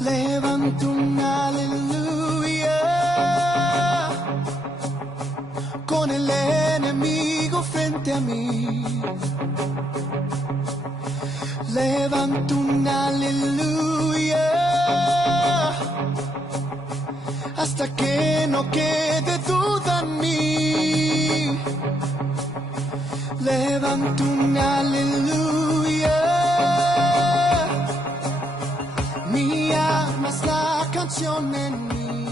Levanto un aleluya con el enemigo frente a mí. Levanto un aleluya hasta que no quede duda en mí. Levanto un aleluya. Mi alma es la canción en mí.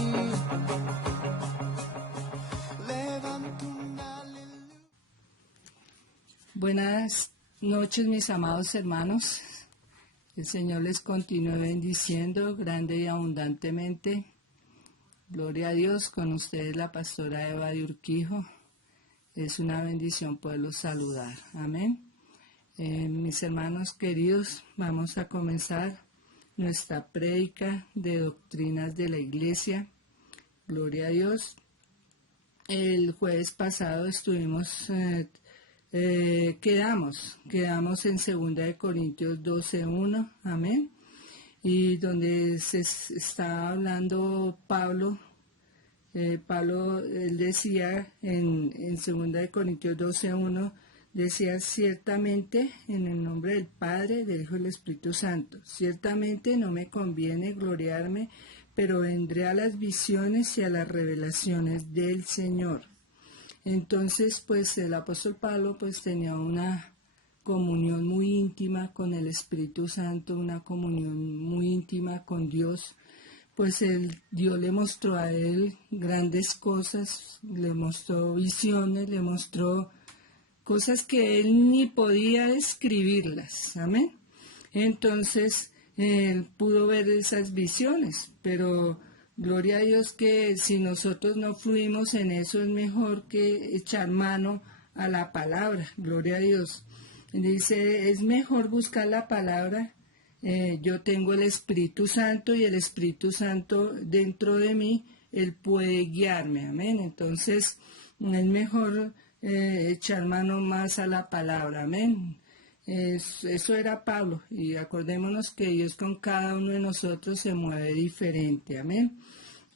Levanto un aleluya. Buenas noches, mis amados hermanos. El Señor les continúe bendiciendo grande y abundantemente. Gloria a Dios, con ustedes la pastora Eva de Urquijo. Es una bendición poderlos saludar. Amén. Mis hermanos queridos, vamos a comenzar nuestra prédica de doctrinas de la iglesia. Gloria a Dios. El jueves pasado quedamos en 2 Corintios 12:1, amén, y donde se está hablando Pablo, él decía en 2 Corintios 12:1, decía: ciertamente en el nombre del Padre, del Hijo y del Espíritu Santo, ciertamente no me conviene gloriarme, pero vendré a las visiones y a las revelaciones del Señor. Entonces, pues el apóstol Pablo pues tenía una comunión muy íntima con el Espíritu Santo, una comunión muy íntima con Dios. Pues Dios le mostró a él grandes cosas, le mostró visiones, le mostró cosas que él ni podía describirlas, amén. Entonces, él pudo ver esas visiones, pero gloria a Dios que si nosotros no fluimos en eso, es mejor que echar mano a la palabra. Gloria a Dios. Dice, es mejor buscar la palabra. Yo tengo el Espíritu Santo y el Espíritu Santo dentro de mí, Él puede guiarme. Amén. Entonces, es mejor echar mano más a la palabra. Amén. Eso era Pablo, y acordémonos que Dios con cada uno de nosotros se mueve diferente, amén.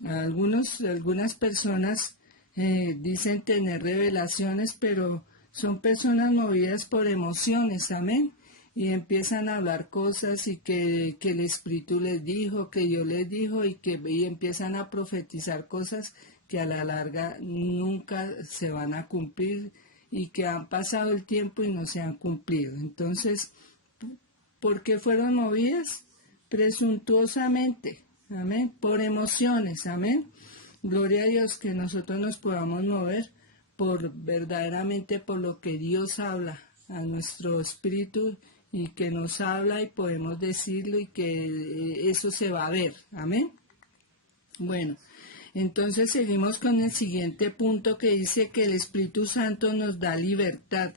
Algunas personas dicen tener revelaciones, pero son personas movidas por emociones, amén, y empiezan a hablar cosas y que el Espíritu les dijo, que Dios les dijo, y empiezan a profetizar cosas que a la larga nunca se van a cumplir, y que han pasado el tiempo y no se han cumplido. Entonces, ¿por qué fueron movidas? Presuntuosamente, amén, por emociones, amén. Gloria a Dios que nosotros nos podamos mover verdaderamente por lo que Dios habla a nuestro espíritu, y que nos habla y podemos decirlo, y que eso se va a ver, amén. Bueno, entonces seguimos con el siguiente punto, que dice que el Espíritu Santo nos da libertad.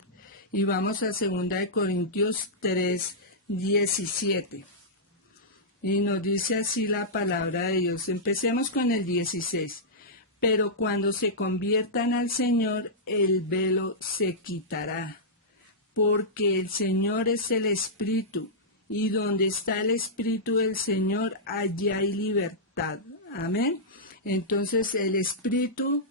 Y vamos a 2 Corintios 3:17. Y nos dice así la palabra de Dios. Empecemos con el 16. Pero cuando se conviertan al Señor, el velo se quitará. Porque el Señor es el Espíritu, y donde está el Espíritu del Señor, allí hay libertad. Amén. Entonces el Espíritu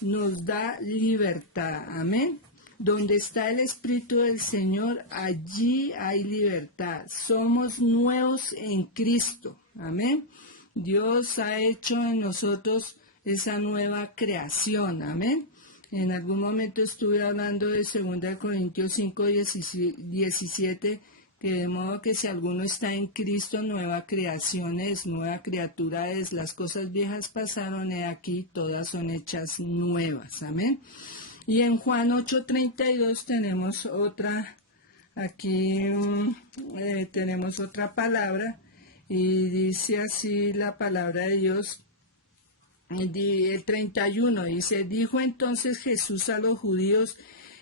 nos da libertad, amén. Donde está el Espíritu del Señor, allí hay libertad. Somos nuevos en Cristo, amén. Dios ha hecho en nosotros esa nueva creación, amén. En algún momento estuve hablando de 2 Corintios 5:17, que de modo que si alguno está en Cristo, nueva creación es, nueva criatura es, las cosas viejas pasaron, he aquí, todas son hechas nuevas, amén. Y en Juan 8:32 tenemos otra, tenemos otra palabra, y dice así la palabra de Dios. El 31 dice: dijo entonces Jesús a los judíos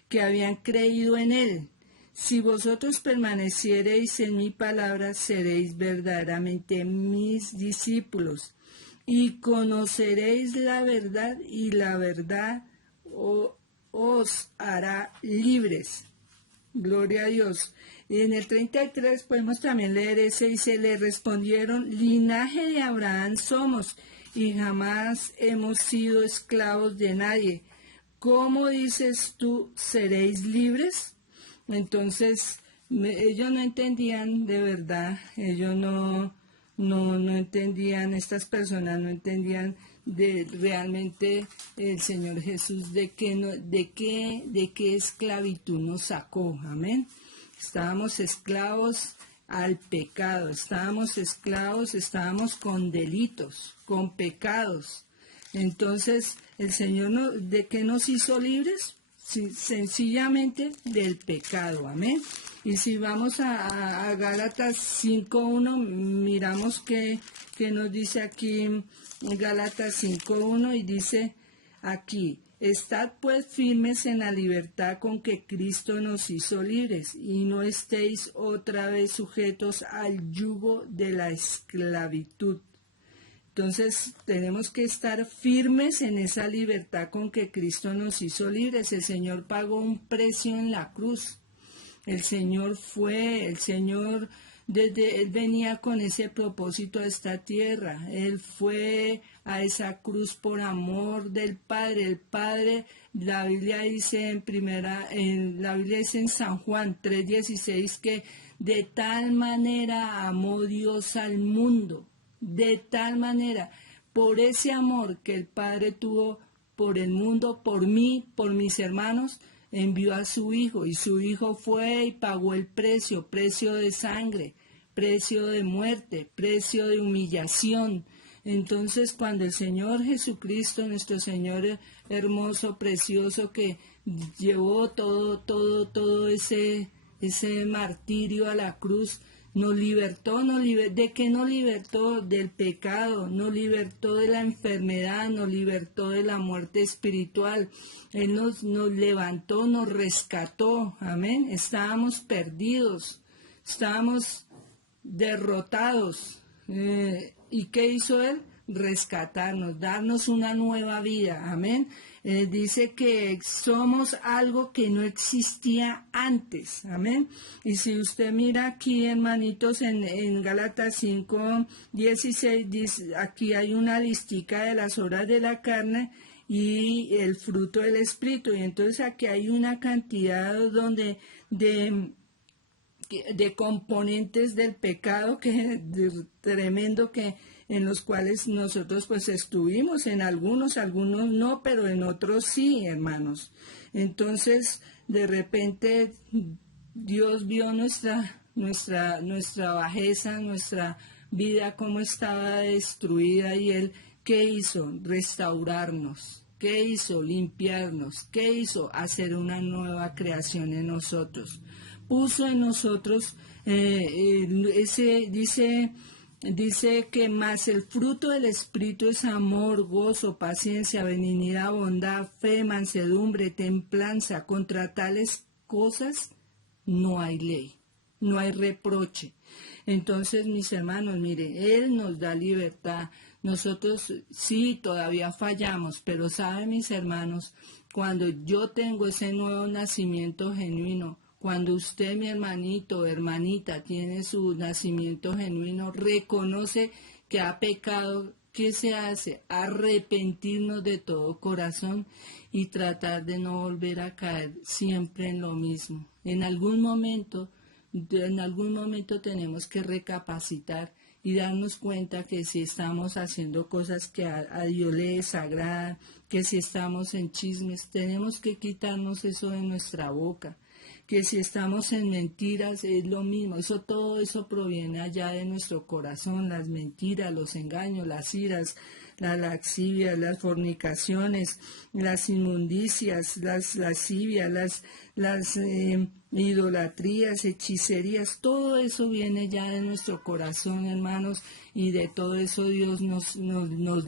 que habían creído en él: si vosotros permaneciereis en mi palabra, seréis verdaderamente mis discípulos, y conoceréis la verdad, y la verdad os hará libres. Gloria a Dios. Y en el 33 podemos también leer ese, y se le respondieron: linaje de Abraham somos, y jamás hemos sido esclavos de nadie. ¿Cómo dices tú, seréis libres? Entonces, ellos no entendían de verdad, ellos no entendían, estas personas no entendían de realmente el Señor Jesús de qué esclavitud nos sacó, amén. Estábamos esclavos al pecado, estábamos esclavos, estábamos con delitos, con pecados. Entonces, el Señor, ¿de qué nos hizo libres? Sí, sencillamente del pecado, amén. Y si vamos a Gálatas 5.1, miramos que nos dice aquí en Gálatas 5.1, y dice aquí: estad pues firmes en la libertad con que Cristo nos hizo libres, y no estéis otra vez sujetos al yugo de la esclavitud. Entonces tenemos que estar firmes en esa libertad con que Cristo nos hizo libres. El Señor pagó un precio en la cruz. El Señor Él venía con ese propósito a esta tierra. Él fue a esa cruz por amor del Padre. El Padre, la Biblia dice en San Juan 3:16 que de tal manera amó Dios al mundo. De tal manera, por ese amor que el Padre tuvo por el mundo, por mí, por mis hermanos, envió a su Hijo, y su Hijo fue y pagó el precio, precio de sangre, precio de muerte, precio de humillación. Entonces, cuando el Señor Jesucristo, nuestro Señor hermoso, precioso, que llevó todo ese martirio a la cruz, nos libertó, ¿de qué nos libertó? Del pecado, nos libertó de la enfermedad, nos libertó de la muerte espiritual. Él nos levantó, nos rescató, amén. Estábamos perdidos, estábamos derrotados. ¿Y qué hizo Él? Rescatarnos, darnos una nueva vida, amén. Dice que somos algo que no existía antes, amén. Y si usted mira aquí, hermanitos, en Gálatas 5:16, dice, aquí hay una listica de las obras de la carne y el fruto del Espíritu, y entonces aquí hay una cantidad de componentes del pecado tremendo, que en los cuales nosotros pues estuvimos, en algunos no, pero en otros sí, hermanos. Entonces, de repente Dios vio nuestra bajeza, nuestra vida, cómo estaba destruida, y Él, ¿qué hizo? Restaurarnos. ¿Qué hizo? Limpiarnos. ¿Qué hizo? Hacer una nueva creación en nosotros. Puso en nosotros dice que más el fruto del Espíritu es amor, gozo, paciencia, benignidad, bondad, fe, mansedumbre, templanza. Contra tales cosas no hay ley, no hay reproche. Entonces, mis hermanos, mire, Él nos da libertad. Nosotros sí todavía fallamos, pero saben, mis hermanos, cuando yo tengo ese nuevo nacimiento genuino, cuando usted, mi hermanito o hermanita, tiene su nacimiento genuino, reconoce que ha pecado, ¿qué se hace? Arrepentirnos de todo corazón y tratar de no volver a caer siempre en lo mismo. En algún momento tenemos que recapacitar y darnos cuenta que si estamos haciendo cosas que a Dios le desagradan, que si estamos en chismes, tenemos que quitarnos eso de nuestra boca. Que si estamos en mentiras es lo mismo, todo eso proviene allá de nuestro corazón, las mentiras, los engaños, las iras, las laxivias, las fornicaciones, las inmundicias, las lascivias, las idolatrías, hechicerías, todo eso viene ya de nuestro corazón, hermanos, y de todo eso Dios nos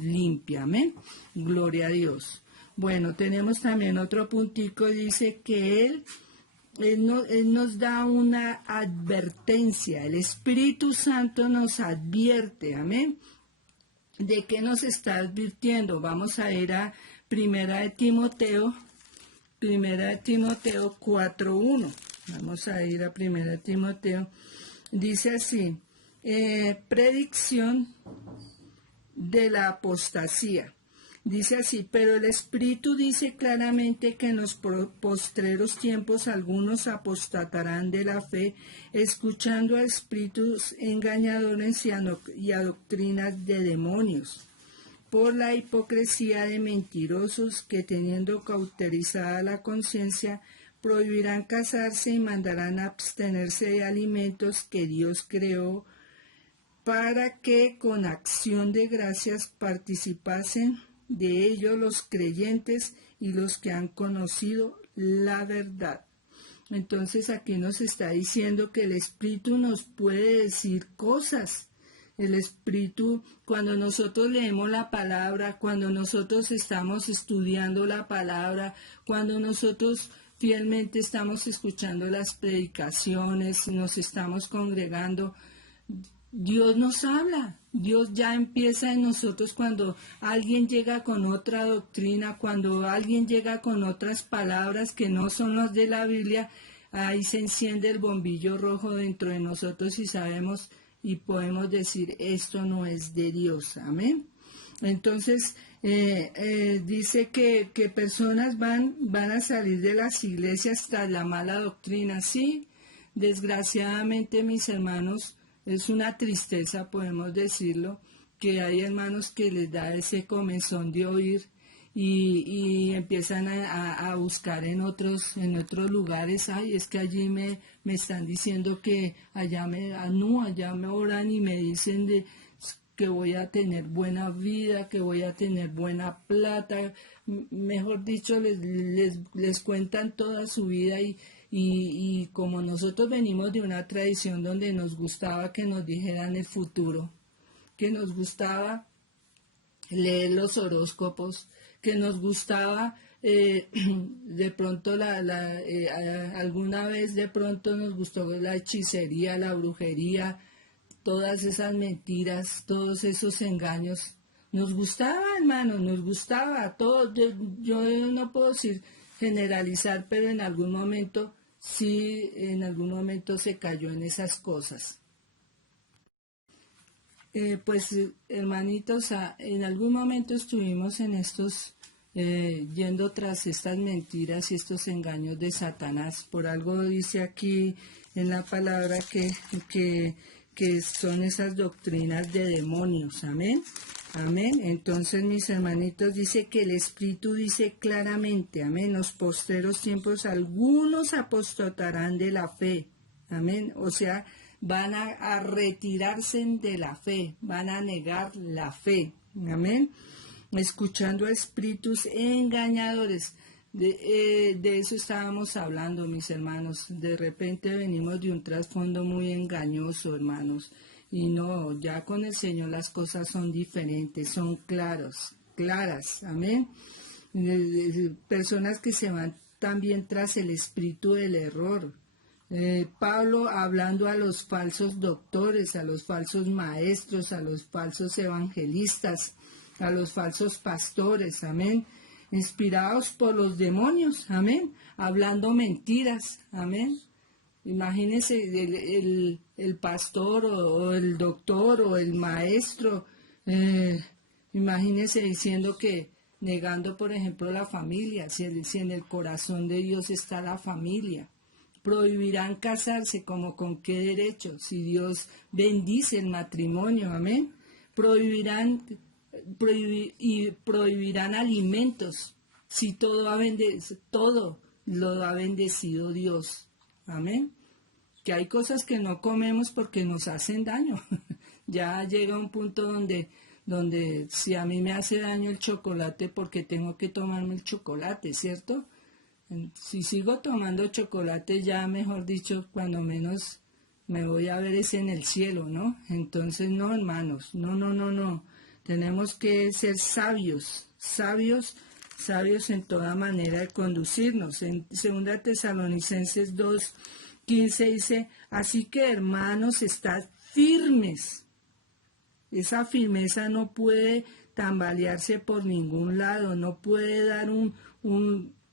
limpia, amén, gloria a Dios. Bueno, tenemos también otro puntico, dice que Él nos da una advertencia, el Espíritu Santo nos advierte, amén. ¿De qué nos está advirtiendo? Vamos a ir a Primera de Timoteo 4:1. Vamos a ir a Primera de Timoteo. Dice así, predicción de la apostasía. Dice así, pero el Espíritu dice claramente que en los postreros tiempos algunos apostatarán de la fe, escuchando a espíritus engañadores y a doctrinas de demonios, por la hipocresía de mentirosos que teniendo cauterizada la conciencia, prohibirán casarse y mandarán abstenerse de alimentos que Dios creó para que con acción de gracias participasen de ello los creyentes y los que han conocido la verdad. Entonces aquí nos está diciendo que el Espíritu nos puede decir cosas. El Espíritu, cuando nosotros leemos la palabra, cuando nosotros estamos estudiando la palabra, cuando nosotros fielmente estamos escuchando las predicaciones, nos estamos congregando, Dios nos habla, Dios ya empieza en nosotros cuando alguien llega con otra doctrina, cuando alguien llega con otras palabras que no son las de la Biblia, ahí se enciende el bombillo rojo dentro de nosotros y sabemos y podemos decir, esto no es de Dios, amén. Entonces, dice que personas van a salir de las iglesias tras la mala doctrina, sí, desgraciadamente mis hermanos, es una tristeza, podemos decirlo, que hay hermanos que les da ese comezón de oír y empiezan a buscar en otros lugares. Ay, es que allí me están diciendo que allá me oran y me dicen que voy a tener buena vida, que voy a tener buena plata. Mejor dicho, les cuentan toda su vida y como nosotros venimos de una tradición donde nos gustaba que nos dijeran el futuro, que nos gustaba leer los horóscopos, que nos gustaba de pronto alguna vez de pronto nos gustó la hechicería, la brujería, todas esas mentiras, todos esos engaños. Nos gustaba, hermano, nos gustaba todo. Yo no puedo decir generalizar, pero en algún momento sí, en algún momento se cayó en esas cosas. Pues hermanitos, en algún momento estuvimos en estos, yendo tras estas mentiras y estos engaños de Satanás. Por algo dice aquí en la palabra que son esas doctrinas de demonios. Amén. Amén. Entonces, mis hermanitos, dice que el Espíritu dice claramente, amén, los postreros tiempos algunos apostatarán de la fe. Amén. O sea, van a retirarse de la fe, van a negar la fe. Amén. Escuchando a espíritus engañadores. De eso estábamos hablando, mis hermanos. De repente venimos de un trasfondo muy engañoso, hermanos. Y no, ya con el Señor las cosas son diferentes, son claras. Amén. Personas que se van también tras el espíritu del error. Pablo hablando a los falsos doctores, a los falsos maestros, a los falsos evangelistas, a los falsos pastores, amén, inspirados por los demonios, amén, hablando mentiras, amén. Imagínense el pastor o el doctor o el maestro, imagínense diciendo que negando, por ejemplo, la familia, si en el corazón de Dios está la familia. Prohibirán casarse, como con qué derecho, si Dios bendice el matrimonio, amén. Prohibirán alimentos, si todo lo ha bendecido Dios, amén. Que hay cosas que no comemos porque nos hacen daño. Ya llega un punto donde si a mí me hace daño el chocolate, porque tengo que tomarme el chocolate, ¿cierto? Si sigo tomando chocolate, ya mejor dicho, cuando menos me voy a ver es en el cielo, ¿no? Entonces, no, hermanos, no. Tenemos que ser sabios en toda manera de conducirnos. En 2 Tesalonicenses 2:15 dice, así que hermanos, estad firmes Esa firmeza no puede tambalearse por ningún lado, no puede dar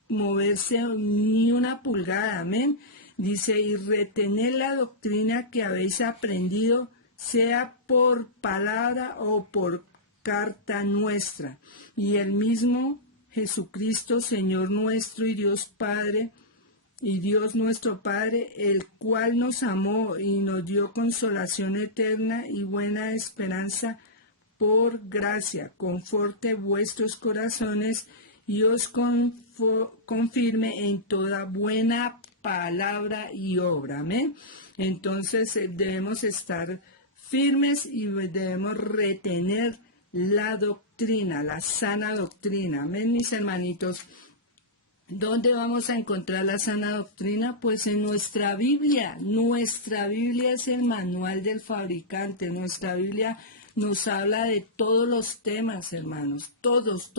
moverse ni una pulgada, amén. Dice, y retener la doctrina que habéis aprendido, sea por palabra o por carta nuestra. Y el mismo Jesucristo, Señor nuestro y Dios Padre, y Dios nuestro Padre, el cual nos amó y nos dio consolación eterna y buena esperanza por gracia, conforte vuestros corazones y os confirme en toda buena palabra y obra. Amén. Entonces debemos estar firmes y debemos retener la doctrina, la sana doctrina. Amén, mis hermanitos. ¿Dónde vamos a encontrar la sana doctrina? Pues en nuestra Biblia. Nuestra Biblia es el manual del fabricante. Nuestra Biblia nos habla de todos los temas, hermanos. Todos.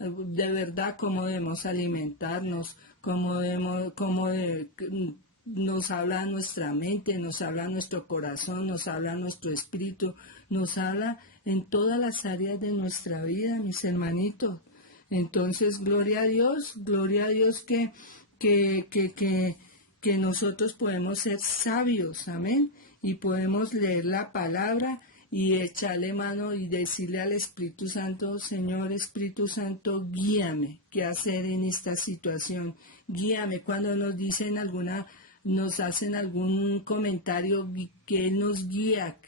De verdad, cómo debemos alimentarnos, nos habla nuestra mente, nos habla nuestro corazón, nos habla nuestro espíritu, nos habla en todas las áreas de nuestra vida, mis hermanitos. Entonces, gloria a Dios que nosotros podemos ser sabios, amén, y podemos leer la palabra y echarle mano y decirle al Espíritu Santo, Señor Espíritu Santo, guíame, qué hacer en esta situación, guíame. Cuando nos hacen algún comentario, que Él nos guía,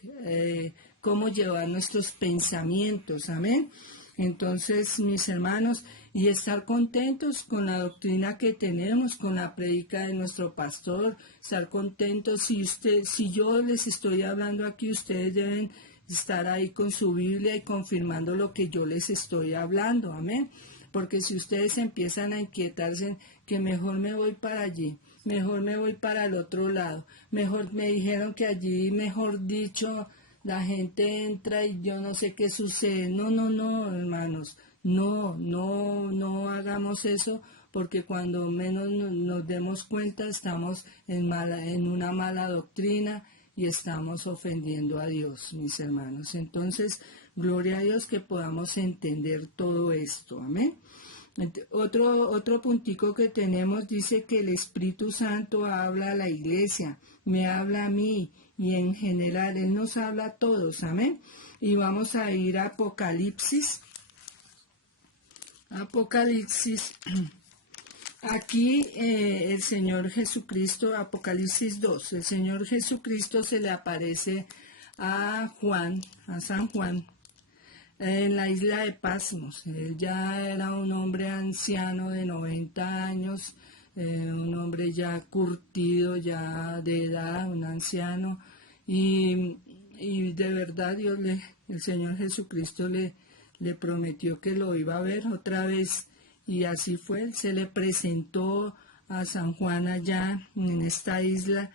cómo llevar nuestros pensamientos, amén. Entonces, mis hermanos, y estar contentos con la doctrina que tenemos, con la prédica de nuestro pastor, estar contentos. Si yo les estoy hablando aquí, ustedes deben estar ahí con su Biblia y confirmando lo que yo les estoy hablando, amén. Porque si ustedes empiezan a inquietarse, que mejor me voy para allí, mejor me voy para el otro lado, mejor me dijeron que allí, mejor dicho, la gente entra y yo no sé qué sucede. No, hermanos, no hagamos eso, porque cuando menos nos demos cuenta estamos en una mala doctrina y estamos ofendiendo a Dios, mis hermanos. Entonces, gloria a Dios que podamos entender todo esto, amén. Otro puntico que tenemos dice que el Espíritu Santo habla a la iglesia, me habla a mí, y en general Él nos habla a todos, amén. Y vamos a ir a Apocalipsis. Aquí el Señor Jesucristo, Apocalipsis 2, el Señor Jesucristo se le aparece a San Juan, en la isla de Patmos. Él ya era un hombre anciano de 90 años, un hombre ya curtido, ya de edad, un anciano, y de verdad el Señor Jesucristo le prometió que lo iba a ver otra vez, y así fue. Él se le presentó a San Juan allá en esta isla,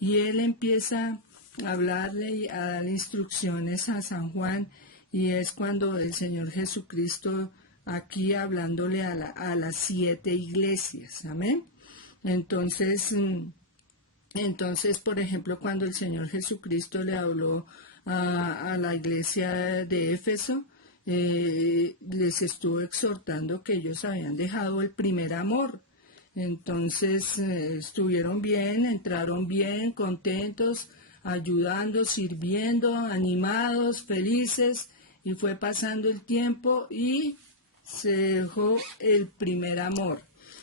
y él empieza a hablarle y a dar instrucciones a San Juan, y es cuando el Señor Jesucristo aquí hablándole a las 7 iglesias, amén. Entonces, por ejemplo, cuando el Señor Jesucristo le habló a la iglesia de Éfeso, les estuvo exhortando que ellos habían dejado el primer amor. Entonces, estuvieron bien, entraron bien, contentos, ayudando, sirviendo, animados, felices, y fue pasando el tiempo y se dejó el primer amor.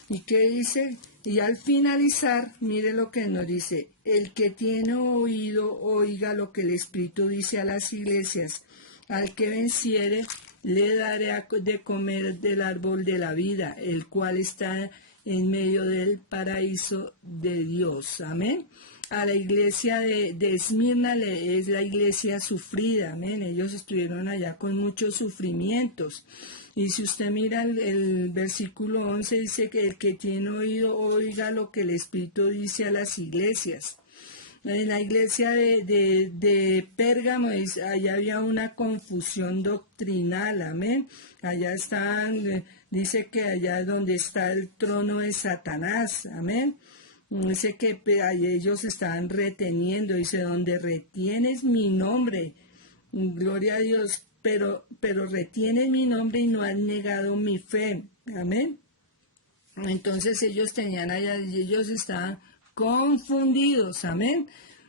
¿Y qué dice? Y al finalizar, mire lo que nos dice: el que tiene oído, oiga lo que el Espíritu dice a las iglesias. Al que venciere, le daré de comer del árbol de la vida, el cual está en medio del paraíso de Dios. Amén. A la iglesia de Esmirna es la iglesia sufrida, amén. Ellos estuvieron allá con muchos sufrimientos. Y si usted mira el versículo 11, dice que el que tiene oído, oiga lo que el Espíritu dice a las iglesias. En la iglesia de Pérgamo, allá había una confusión doctrinal, amén. Allá dice que allá es donde está el trono de Satanás, amén. Dice que ellos estaban reteniendo, dice, donde retienes mi nombre, Gloria a Dios, pero retienen mi nombre y no han negado mi fe. Amén. Entonces ellos tenían allá, y ellos estaban confundidos, amén.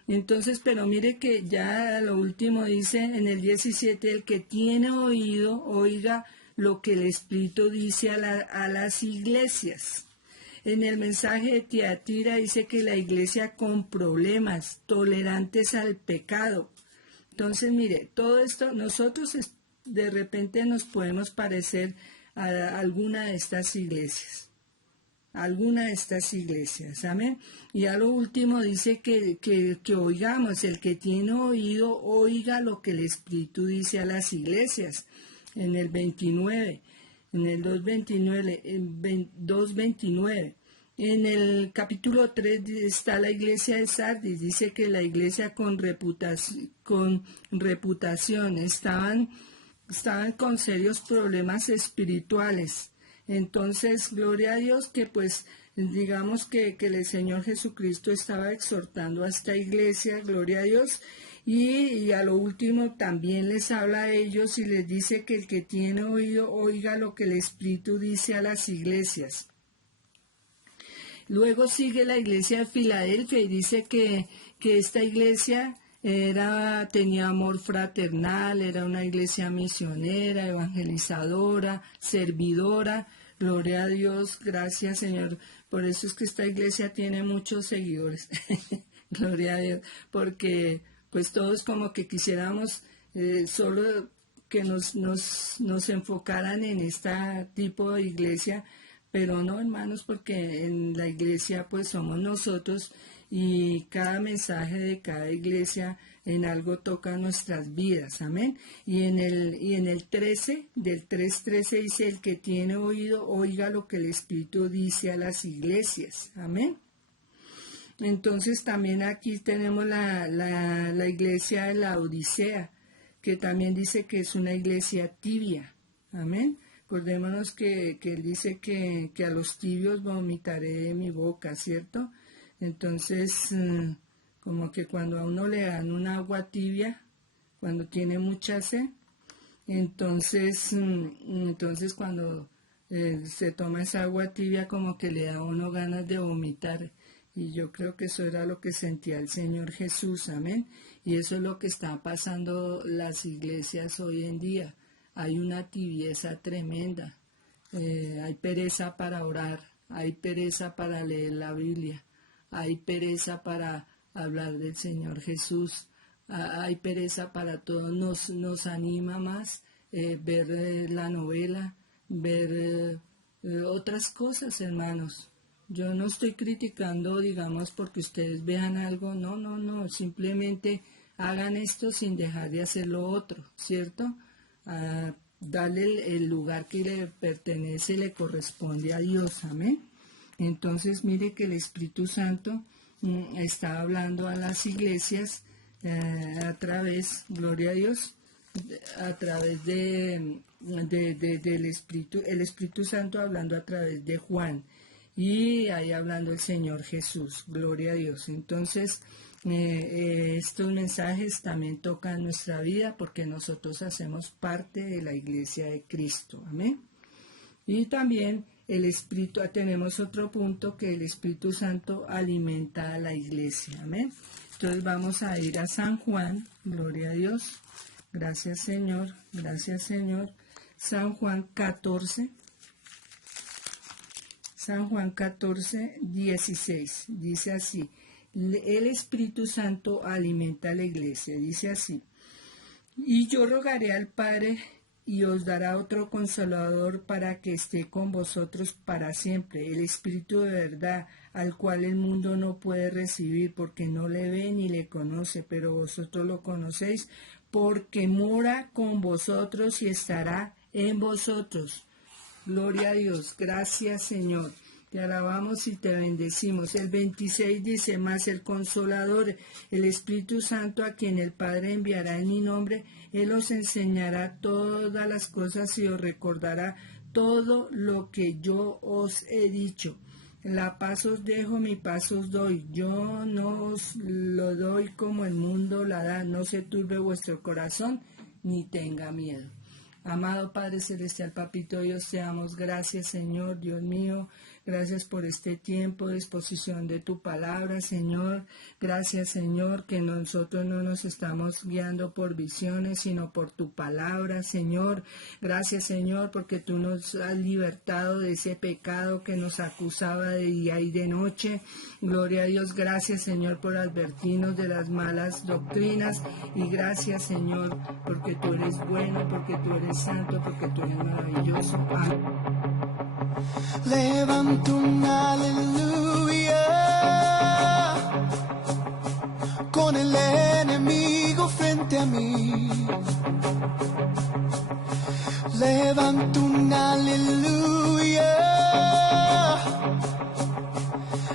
Entonces, pero mire que ya lo último dice en el 17, el que tiene oído, oiga lo que el Espíritu dice a las iglesias. En el mensaje de Tiatira dice que la iglesia con problemas, tolerantes al pecado. Entonces, mire, todo esto, nosotros de repente nos podemos parecer a alguna de estas iglesias. Alguna de estas iglesias, amén. Y a lo último dice que oigamos, el que tiene oído, oiga lo que el Espíritu dice a las iglesias. En el 29, en el 2.29. En el capítulo 3 está la iglesia de Sardis, dice que la iglesia con reputación estaban con serios problemas espirituales. Entonces, gloria a Dios que pues digamos que el Señor Jesucristo estaba exhortando a esta iglesia, gloria a Dios, y a lo último también les habla a ellos y les dice que el que tiene oído oiga lo que el Espíritu dice a las iglesias. Luego sigue la iglesia de Filadelfia y dice que esta iglesia tenía amor fraternal, era una iglesia misionera, evangelizadora, servidora. Gloria a Dios, gracias Señor. Por eso es que esta iglesia tiene muchos seguidores. Gloria a Dios, porque pues todos como que quisiéramos solo que nos enfocaran en este tipo de iglesia, pero no, hermanos, porque en la iglesia pues somos nosotros y cada mensaje de cada iglesia en algo toca nuestras vidas, amén. Y en el 13, del 3:13 dice, el que tiene oído, oiga lo que el Espíritu dice a las iglesias, amén. Entonces también aquí tenemos la iglesia de la Odisea, que también dice que es una iglesia tibia, amén. Acordémonos que él dice que a los tibios vomitaré de mi boca, ¿cierto? Entonces, como que cuando a uno le dan un agua tibia, cuando tiene mucha sed, entonces cuando se toma esa agua tibia, como que le da a uno ganas de vomitar. Y yo creo que eso era lo que sentía el Señor Jesús, amén. Y eso es lo que están pasando las iglesias hoy en día. Hay una tibieza tremenda, hay pereza para orar, hay pereza para leer la Biblia, hay pereza para hablar del Señor Jesús, hay pereza para todo, nos anima más ver la novela, ver otras cosas, hermanos. Yo no estoy criticando, digamos, porque ustedes vean algo, no, simplemente hagan esto sin dejar de hacer lo otro, ¿cierto? Darle el lugar que le pertenece, le corresponde a Dios, amén. Entonces mire que el Espíritu Santo está hablando a las iglesias a través, gloria a Dios, a través del Espíritu, el Espíritu Santo hablando a través de Juan y ahí hablando el Señor Jesús, gloria a Dios. Entonces estos mensajes también tocan nuestra vida porque nosotros hacemos parte de la iglesia de Cristo, amén. Y también el Espíritu, tenemos otro punto que el Espíritu Santo alimenta a la iglesia, amén. Entonces vamos a ir a San Juan, gloria a Dios, gracias Señor, San Juan 14, 16, dice así. El Espíritu Santo alimenta a la iglesia, dice así, y yo rogaré al Padre y os dará otro consolador para que esté con vosotros para siempre, el Espíritu de verdad, al cual el mundo no puede recibir porque no le ve ni le conoce, pero vosotros lo conocéis porque mora con vosotros y estará en vosotros. Gloria a Dios, gracias Señor. Te alabamos y te bendecimos. El 26 dice, más el Consolador, el Espíritu Santo, a quien el Padre enviará en mi nombre, Él os enseñará todas las cosas y os recordará todo lo que yo os he dicho. La paz os dejo, mi paz os doy. Yo no os lo doy como el mundo la da. No se turbe vuestro corazón ni tenga miedo. Amado Padre Celestial, Papito Dios, te damos gracias, Señor, Dios mío. Gracias por este tiempo de exposición de tu palabra, Señor. Gracias, Señor, que nosotros no nos estamos guiando por visiones, sino por tu palabra, Señor. Gracias, Señor, porque tú nos has libertado de ese pecado que nos acusaba de día y de noche. Gloria a Dios. Gracias, Señor, por advertirnos de las malas doctrinas. Y gracias, Señor, porque tú eres bueno, porque tú eres santo, porque tú eres maravilloso. Amén. Levanto un aleluya con el enemigo frente a mí. Levanto un aleluya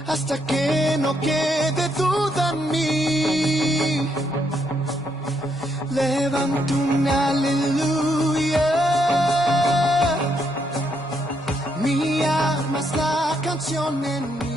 hasta que no quede duda en mí. Levanto un aleluya. Mi alma es la canción en mí.